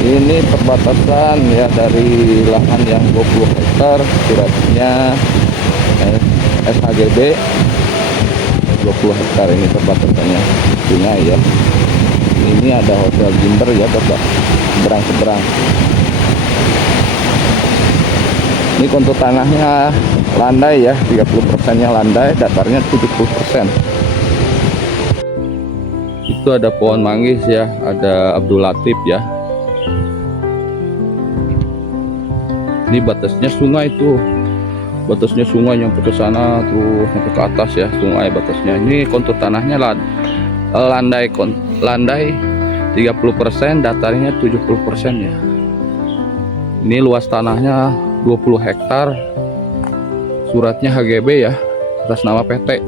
Ini perbatasan ya, dari lahan yang 20 hektar, suratnya SHGB 20 hektar. Ini perbatasannya sungai ya. Ini ada hotel Jimber ya, Bapak, seberang-seberang. Ini kontur tanahnya landai ya, 30%-nya landai, datarnya 70%. Itu ada pohon manggis ya, ada Abdul Latif ya. Ini batasnya sungai tuh, batasnya sungai nyampe ke sana terus sampai ke atas ya, sungai batasnya. Ini kontur tanahnya landai 30%, datarnya 70% ya. Ini luas tanahnya 20 hektar, suratnya HGB ya, atas nama PT.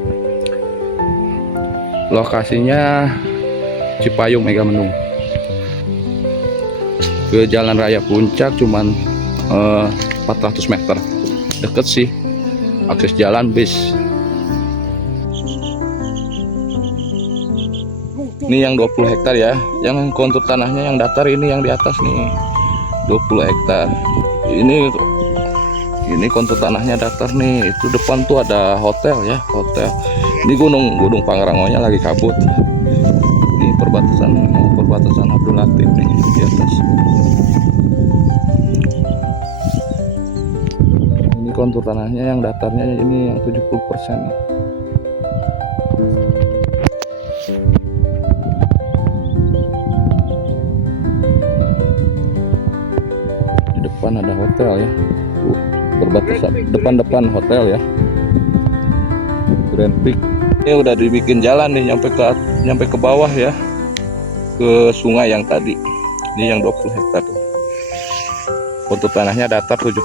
Lokasinya Cipayung Megamendung. Ke Jalan Raya Puncak cuman 400 meter, deket sih, akses jalan bis. Ini yang 20 hektar ya, yang kontur tanahnya yang datar, ini yang di atas nih 20 hektar. Ini kontur tanahnya datar nih. Itu depan tuh ada hotel ya, hotel. Ini gunung Pangrangonya lagi kabut. Ini perbatasan Abdul Latif nih di atas. Ini kontur tanahnya yang datarnya ini yang 70% nih. Di depan ada hotel ya. Perbatasan depan hotel ya, Grand Peak. Ini udah dibikin jalan nih nyampe ke bawah ya, ke sungai yang tadi. Ini yang 20 hektar tuh. Kontur tanahnya datar 70%,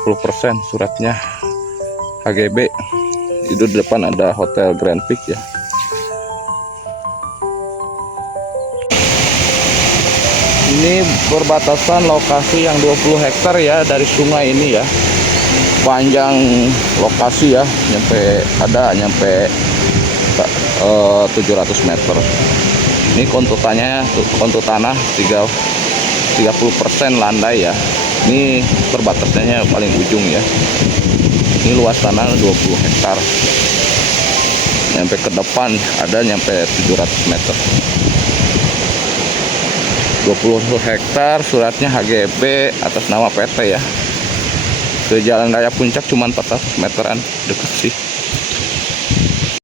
suratnya HGB. Itu di depan ada hotel Grand Peak ya. Ini perbatasan lokasi yang 20 hektar ya, dari sungai ini ya. Panjang lokasi ya, nyampe 700 meter. Ini kontur tanah 30% landai ya. Ini perbatasannya paling ujung ya. Ini luas tanah 20 hektar. Nyampe ke depan ada nyampe 700 meter. 20 hektar, suratnya HGB atas nama PT ya. Ke Jalan Raya Puncak cuma 400 meteran, deket sih.